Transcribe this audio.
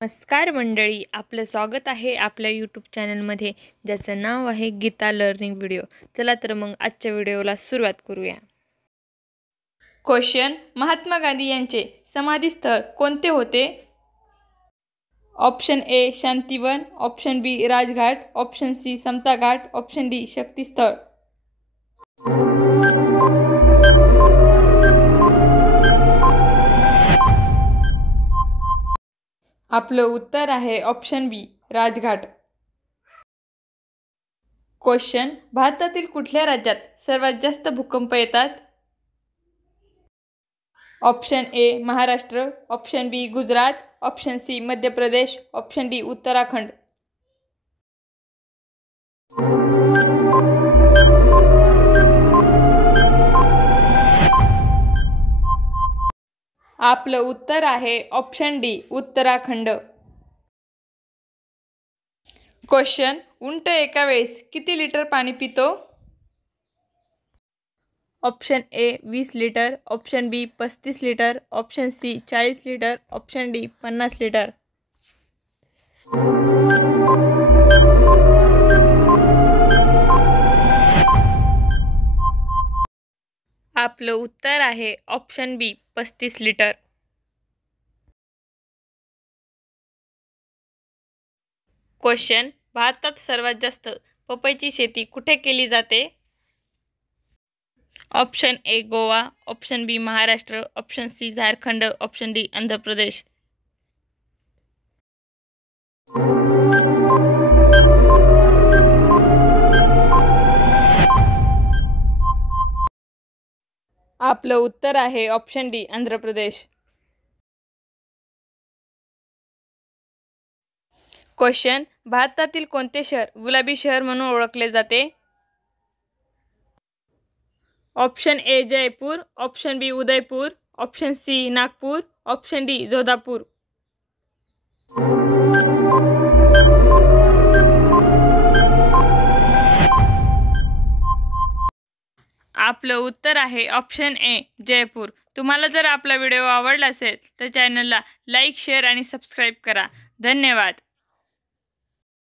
नमस्कार मंडळी, आपलं स्वागत आहे आपल्या यूट्यूब चॅनलमध्ये, ज्याचं नाव आहे गीता लर्निंग व्हिडिओ. चला तर मग आजच्या व्हिडिओला सुरुवात करूया. क्वेश्चन: महात्मा गांधी यांचे समाधीस्थळ कोणते होते? Option A Shantivan, option B Rajghat, option C Samata Ghat, option D शक्तिस्थळ. आपलं उत्तर आहे ऑप्शन बी राजघाट. क्वेश्चन: भारतातील कुठल्या राज्यात सर्वात जास्त भूकंप येतात? Option A Maharashtra, option B Gujarat, option C Madhya Pradesh, option D Uttarakhand. आपलं उत्तर आहे ऑप्शन डी उत्तराखंड. क्वेश्चन: उंट एका वेळेस किती लिटर पाणी पितो? Option A 20 litre, option B 35 litre, option C 40 litre, option D 50 litre. आपलं उत्तर आहे ऑप्शन बी 35 लिटर. क्वेश्चन: भारतात सर्वात जास्त पपईची शेती कुठे केली जाते? Option A Goa, option B Maharashtra, option C Jharkhand, option D Andhra Pradesh. आपलं उत्तर आहे option D Andhra Pradesh. Question: भारतातील कोणते शहर गुलाबी शहर म्हणून ओळखले जाते? Option A Jaipur, option B Udaipur, option C Nagpur, option D Jodhpur. आपलं उत्तर आहे ऑप्शन ए जयपूर. तुम्हाला जर आपला व्हिडिओ आवडला असेल तर चॅनलला लाईक, शेअर आणि सबस्क्राईब करा. धन्यवाद.